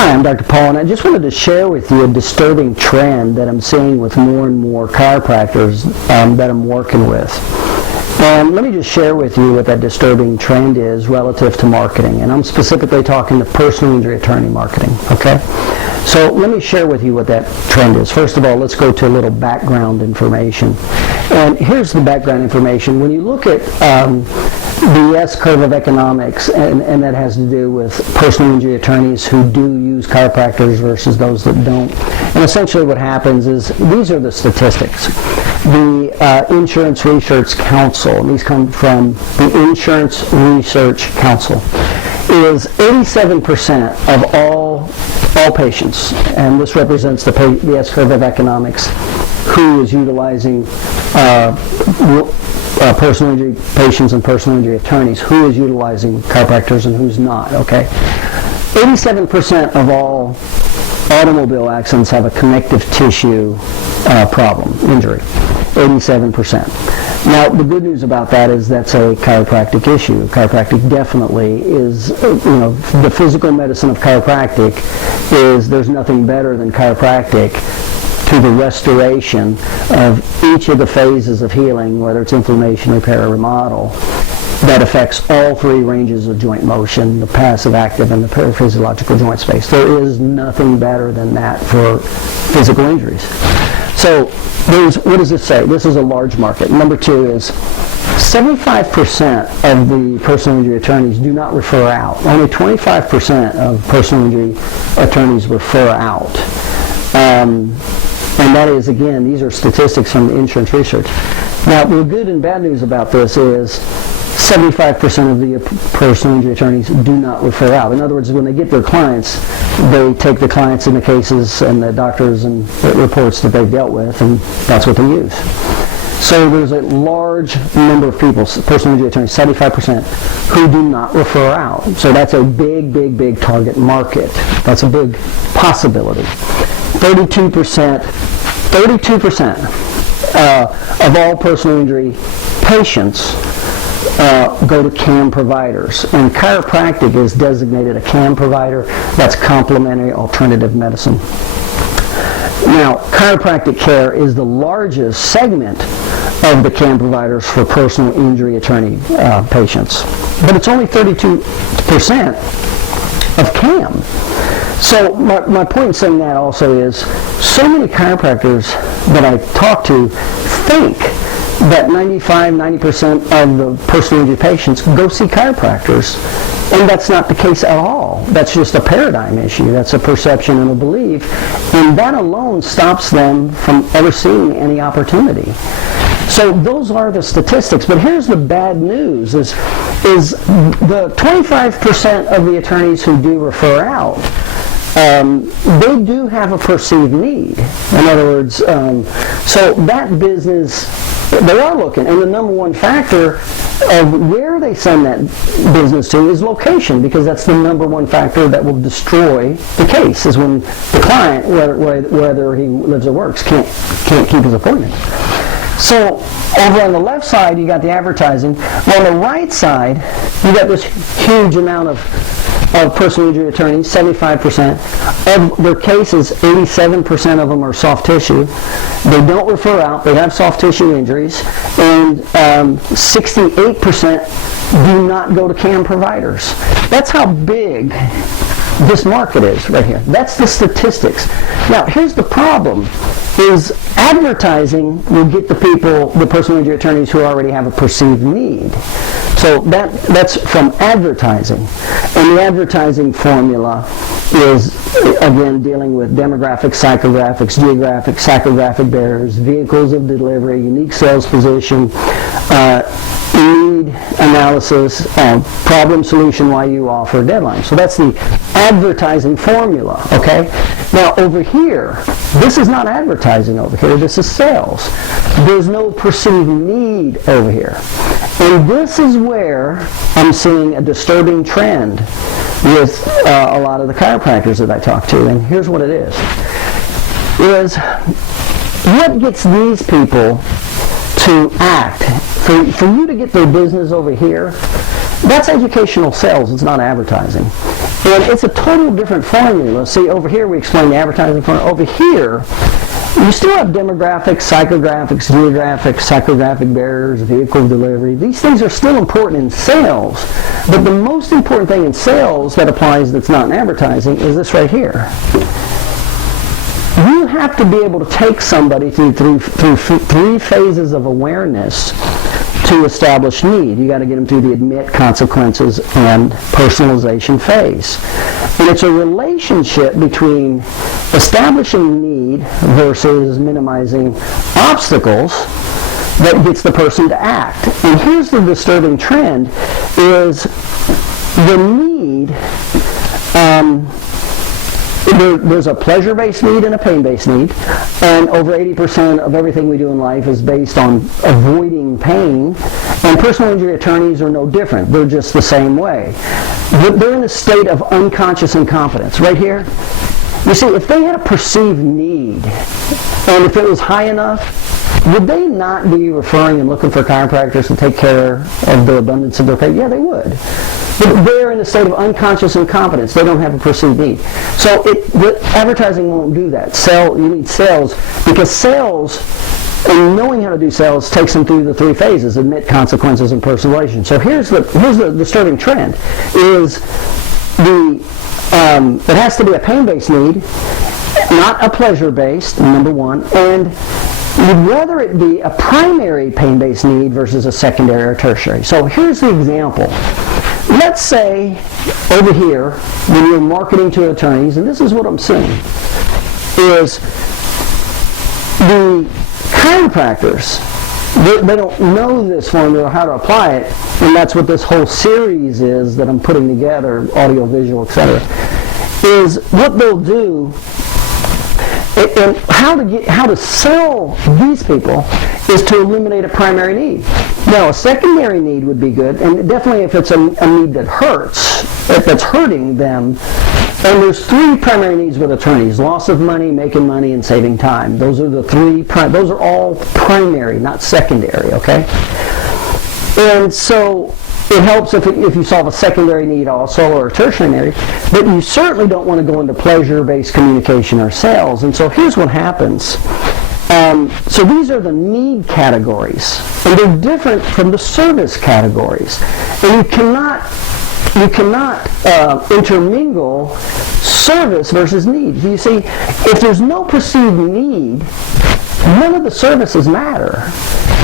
Hi, I'm Dr. Paul, and I just wanted to share with you a disturbing trend that I'm seeing with more and more chiropractors that I'm working with. And let me just share with you what that disturbing trend is relative to marketing. And I'm specifically talking to personal injury attorney marketing, okay? So let me share with you what that trend is. First of all, let's go to a little background information. And here's the background information. When you look at the S-curve of economics, and that has to do with personal injury attorneys who do use chiropractors versus those that don't. And essentially what happens is, these are the statistics. The Insurance Research Council, and these come from the Insurance Research Council, is 87% of all patients, and this represents the S-curve of economics, who is utilizing personal injury patients and personal injury attorneys, who is utilizing chiropractors and who's not, okay? 87% of all automobile accidents have a connective tissue problem, injury. 87%. Now, the good news about that is that's a chiropractic issue. Chiropractic definitely is, the physical medicine of chiropractic is, there's nothing better than chiropractic to the restoration of each of the phases of healing, whether it's inflammation, repair, or remodel, that affects all three ranges of joint motion, the passive, active, and the paraphysiological joint space. There is nothing better than that for physical injuries. So, what does this say? This is a large market. Number two is 75% of the personal injury attorneys do not refer out. Only 25% of personal injury attorneys refer out. And that is, again, these are statistics from the insurance research. Now, the good and bad news about this is 75% of the personal injury attorneys do not refer out. In other words, when they get their clients, they take the clients and the cases and the doctors and the reports that they've dealt with, and that's what they use. So there's a large number of people, personal injury attorneys, 75%, who do not refer out. So that's a big target market. That's a big possibility. 32% of all personal injury patients go to CAM providers, and chiropractic is designated a CAM provider. That's complementary alternative medicine. Now, chiropractic care is the largest segment of the CAM providers for personal injury attorney patients, but it's only 32% of CAM. So my point in saying that also is, so many chiropractors that I talk to think that 90% of the personal injury patients go see chiropractors, and that's not the case at all. That's just a paradigm issue. That's a perception and a belief, and that alone stops them from ever seeing any opportunity. So those are the statistics, but here's the bad news, is the 25% of the attorneys who do refer out, they do have a perceived need. In other words, so that business, they are looking, and the number one factor of where they send that business to is location, because that's the number one factor that will destroy the case, is when the client, whether he lives or works, can't keep his appointment. So over on the left side, you got the advertising. On the right side, you got this huge amount of personal injury attorneys, 75%. Of their cases, 87% of them are soft tissue. They don't refer out. They have soft tissue injuries. And 68% do not go to CAM providers. That's how big this market is right here. That's the statistics. Now, here's the problem, is advertising will get the people, the personal injury attorneys who already have a perceived need. So that's from advertising. And the advertising formula is, again, dealing with demographics, psychographics, geographic, psychographic barriers, vehicles of delivery, unique sales position, need analysis, problem solution, why you offer, deadline. So that's the advertising formula, okay? Now over here, this is not advertising over here, this is sales. There's no perceived need over here. And this is where I'm seeing a disturbing trend with a lot of the chiropractors that I talk to, and here's what it is what gets these people to act, for you to get their business over here, that's educational sales, it's not advertising. And it's a total different formula. See, over here we explain the advertising formula. Over here, you still have demographics, psychographics, geographics, psychographic barriers, vehicle delivery. These things are still important in sales. But the most important thing in sales that applies that's not in advertising is this right here. You have to be able to take somebody through three phases of awareness to establish need. You got to get them through the admit, consequences, and personalization phase. And it's a relationship between establishing need versus minimizing obstacles that gets the person to act. And here's the disturbing trend is the need, there's a pleasure-based need and a pain-based need, and over 80% of everything we do in life is based on avoiding pain, and personal injury attorneys are no different. They're just the same way. They're in a state of unconscious incompetence. Right here, you see, if they had a perceived need, and if it was high enough, would they not be referring and looking for chiropractors to take care of the abundance of their pain? Yeah, they would. But they're in a state of unconscious incompetence. They don't have a perceived need. So advertising won't do that. You need sales, because sales, and knowing how to do sales, takes them through the three phases: admit, consequences, and personalization. So here's the disturbing trend: is it has to be a pain-based need, not a pleasure-based, number one, and you'd rather it be a primary pain-based need versus a secondary or tertiary. So here's the example. Let's say over here, when you're marketing to attorneys, and this is what I'm seeing, is the chiropractors, they don't know this formula or how to apply it, and that's what this whole series is that I'm putting together, audio, visual, etc., is what they'll do. And how to sell these people is to eliminate a primary need. Now, a secondary need would be good, and definitely if it's a need that hurts, if it's hurting them. And there's three primary needs with attorneys: loss of money, making money, and saving time. Those are the three. Those are all primary, not secondary. Okay. And so it helps if you solve a secondary need also, or a tertiary, but you certainly don't want to go into pleasure-based communication or sales. And so here's what happens. So these are the need categories, and they're different from the service categories. And you cannot intermingle service versus need. You see, if there's no perceived need, none of the services matter.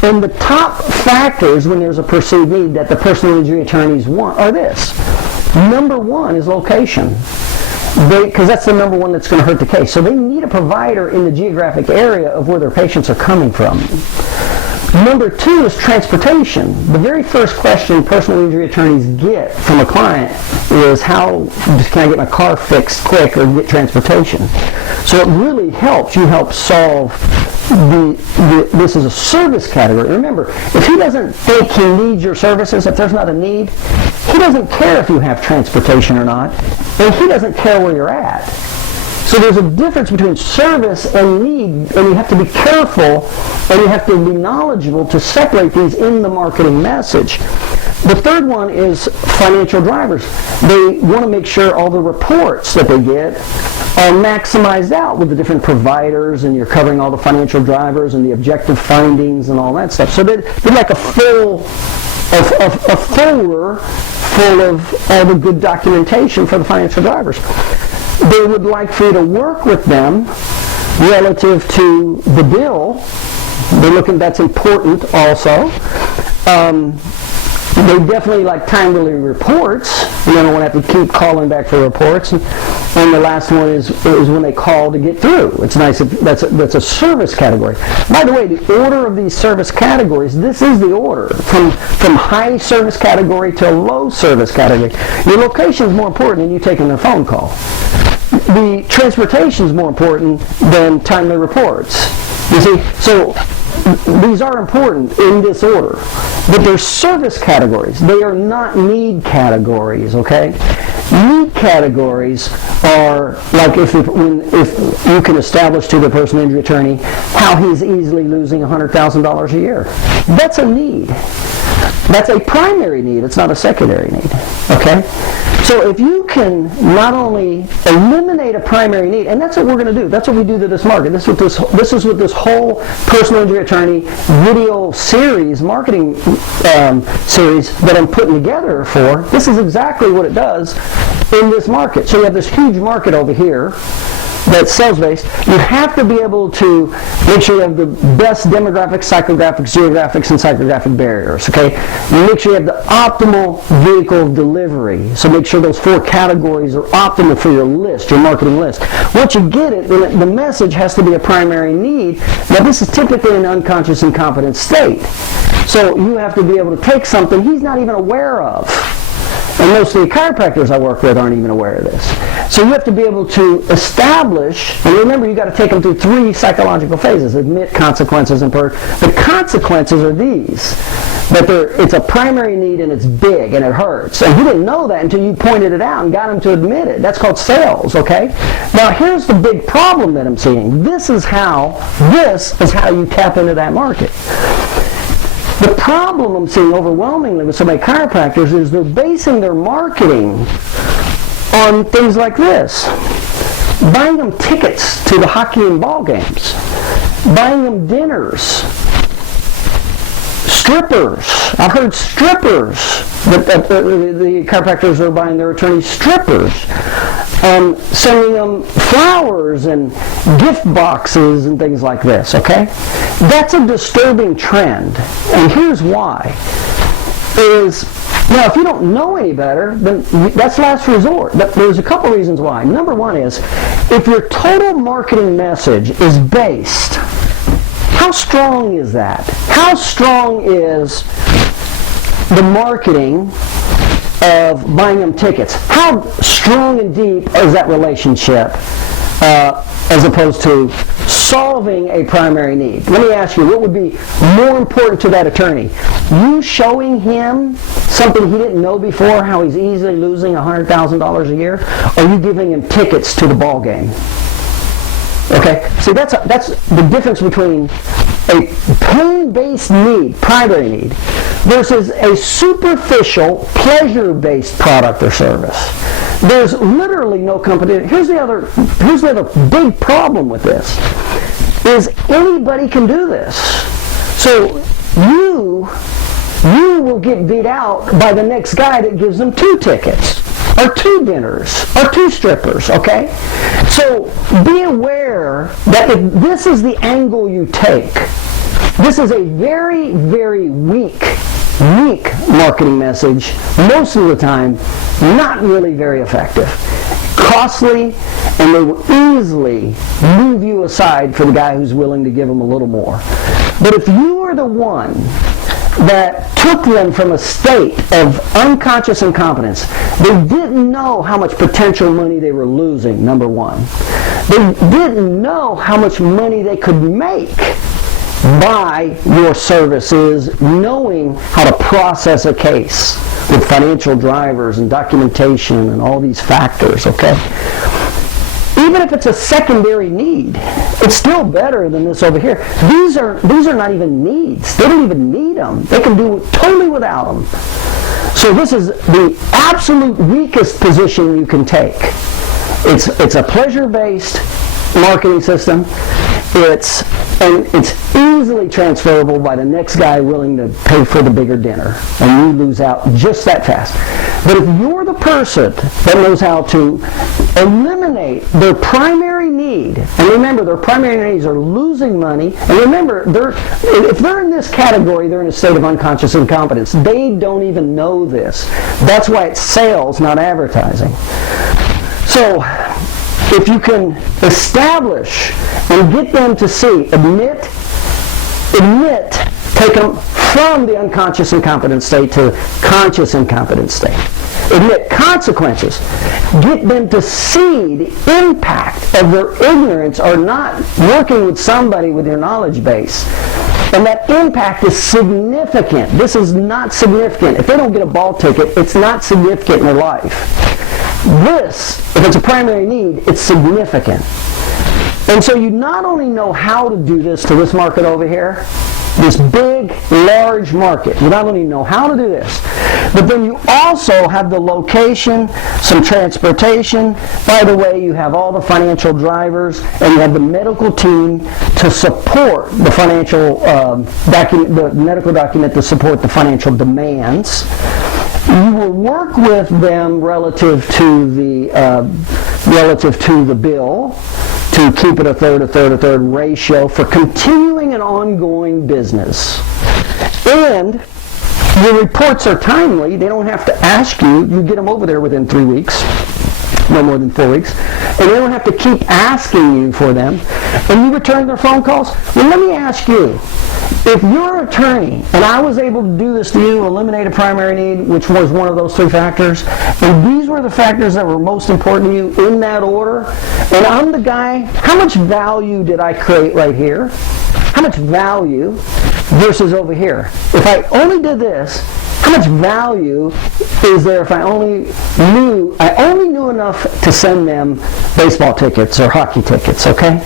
And the top factors when there's a perceived need that the personal injury attorneys want are this. Number one is location, because that's the number one that's going to hurt the case. So they need a provider in the geographic area of where their patients are coming from. Number two is transportation. The very first question personal injury attorneys get from a client is, how can I get my car fixed quick or get transportation? So it really helps. You help solve this is a service category. Remember, if he doesn't think he needs your services, if there's not a need, he doesn't care if you have transportation or not, and he doesn't care where you're at. So there's a difference between service and need, and you have to be careful and you have to be knowledgeable to separate these in the marketing message. The third one is financial drivers. They want to make sure all the reports that they get are maximized out with the different providers, and you're covering all the financial drivers and the objective findings and all that stuff. So they're like a folder full of all the good documentation for the financial drivers. They would like for you to work with them relative to the bill. They're looking, that's important also. They definitely like timely reports. You don't want to have to keep calling back for reports. And the last one is when they call to get through. It's nice if that's a service category. By the way, the order of these service categories, this is the order from high service category to low service category. Your location is more important than you taking a phone call. The transportation is more important than timely reports. You see, so these are important in this order, but they're service categories. They are not need categories, okay? Need categories are like if you can establish to the personal injury attorney how he's easily losing $100,000 a year. That's a need. That's a primary need. It's not a secondary need. Okay? So if you can not only eliminate a primary need, and that's what we're going to do. That's what we do to this market. This is what this whole personal injury attorney video series, marketing series that I'm putting together for. This is exactly what it does in this market. So you have this huge market over here that's sales-based. You have to be able to make sure you have the best demographics, psychographics, geographics, and psychographic barriers, okay? You make sure you have the optimal vehicle delivery. So make sure those 4 categories are optimal for your list, your marketing list. Once you get it, then the message has to be a primary need. Now, this is typically an unconscious incompetent state. So you have to be able to take something he's not even aware of. And most of the chiropractors I work with aren't even aware of this. So you have to be able to establish, and remember, you've got to take them through 3 psychological phases: admit, consequences, and purge. The consequences are these: that it's a primary need and it's big and it hurts. And he didn't know that until you pointed it out and got him to admit it. That's called sales, okay? Now here's the big problem that I'm seeing. This is how you tap into that market. The problem I'm seeing overwhelmingly with so many chiropractors is they're basing their marketing on things like this. Buying them tickets to the hockey and ball games. Buying them dinners. Strippers. I've heard strippers. The chiropractors are buying their attorneys strippers. Sending them flowers and gift boxes and things like this, okay? That's a disturbing trend. And here's why. Now, if you don't know any better, then that's last resort. There's a couple reasons why. Number one is, if your total marketing message is based, how strong is that? How strong is the marketing of buying them tickets? How strong and deep is that relationship as opposed to solving a primary need? Let me ask you, what would be more important to that attorney? You showing him something he didn't know before, how he's easily losing $100,000 a year, or you giving him tickets to the ball game? Okay, see, that's the difference between a pain-based need, primary need, versus a superficial, pleasure-based product or service. There's literally no company. Here's the other big problem with this, is anybody can do this. So you will get beat out by the next guy that gives them 2 tickets, or 2 dinners, or 2 strippers, okay? So be aware that if this is the angle you take, this is a very, very weak marketing message, most of the time not really very effective, costly, and they will easily move you aside for the guy who's willing to give them a little more. But if you are the one that took them from a state of unconscious incompetence, they didn't know how much potential money they were losing, number one. They didn't know how much money they could make by your services, knowing how to process a case with financial drivers and documentation and all these factors, okay? Even if it's a secondary need, it's still better than this over here. These are not even needs. They don't even need them. They can do it totally without them. So this is the absolute weakest position you can take. It's a pleasure-based marketing system. It's easily transferable by the next guy willing to pay for the bigger dinner, and you lose out just that fast. But if you're the person that knows how to eliminate their primary need, and remember, their primary needs are losing money, and remember, if they're in this category, they're in a state of unconscious incompetence. They don't even know this. That's why it's sales, not advertising. So if you can establish and get them to see, admit, take them from the unconscious incompetent state to conscious incompetent state. Admit consequences. Get them to see the impact of their ignorance or not working with somebody with your knowledge base. And that impact is significant. This is not significant. If they don't get a ball ticket, it's not significant in their life. This, if it's a primary need, it's significant. And so you not only know how to do this to this market over here, this big, large market. You not only know how to do this, but then you also have the location, some transportation. By the way, you have all the financial drivers, and you have the medical team to support the financial the medical document to support the financial demands. You will work with them relative to the bill, to keep it a third ratio for continuing an ongoing business. And your reports are timely. They don't have to ask you. You get them over there within 3 weeks, no more than 4 weeks. And they don't have to keep asking you for them. And you return their phone calls. Well, let me ask you, if you're an attorney, and I was able to do this to you, eliminate a primary need, which was one of those 3 factors, and these were the factors that were most important to you in that order, and I'm the guy, how much value did I create right here? How much value versus over here? If I only did this, how much value is there if I only knew enough to send them baseball tickets or hockey tickets, okay?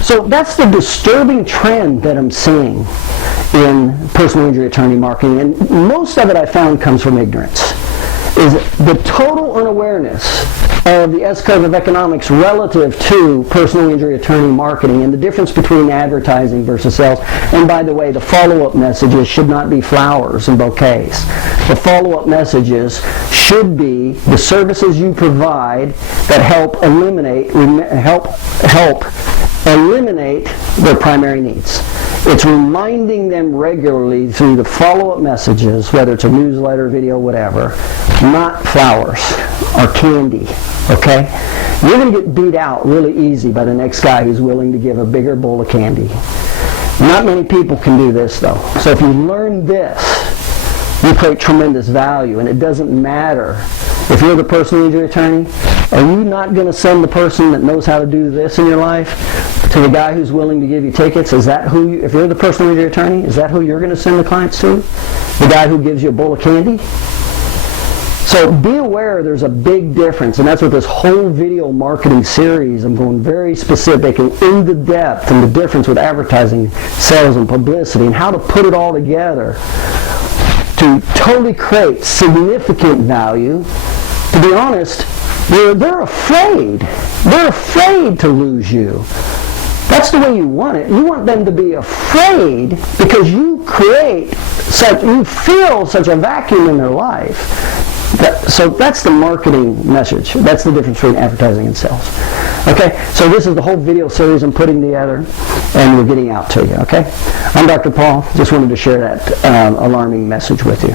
So that's the disturbing trend that I'm seeing in personal injury attorney marketing, and most of it I found comes from ignorance, is the total unawareness of the S-curve of economics relative to personal injury attorney marketing and the difference between advertising versus sales. And by the way, the follow-up messages should not be flowers and bouquets. The follow-up messages should be the services you provide that help eliminate their primary needs. It's reminding them regularly through the follow-up messages, whether it's a newsletter, video, whatever, not flowers or candy, okay? You're going to get beat out really easy by the next guy who's willing to give a bigger bowl of candy. Not many people can do this, though. So if you learn this, you create tremendous value, and it doesn't matter. If you're the personal injury attorney, are you not going to send the person that knows how to do this in your life to the guy who's willing to give you tickets? Is that who you, if you're the personal injury attorney, is that who you're going to send the clients to? The guy who gives you a bowl of candy? So be aware there's a big difference, and that's what this whole video marketing series, I'm going very specific and into depth in the difference with advertising, sales, and publicity, and how to put it all together to totally create significant value. To be honest, they're afraid. They're afraid to lose you. That's the way you want it. You want them to be afraid because you feel such a vacuum in their life. So that's the marketing message. That's the difference between advertising and sales. Okay, so this is the whole video series I'm putting together, and we're getting out to you, okay? I'm Dr. Paul. Just wanted to share that alarming message with you.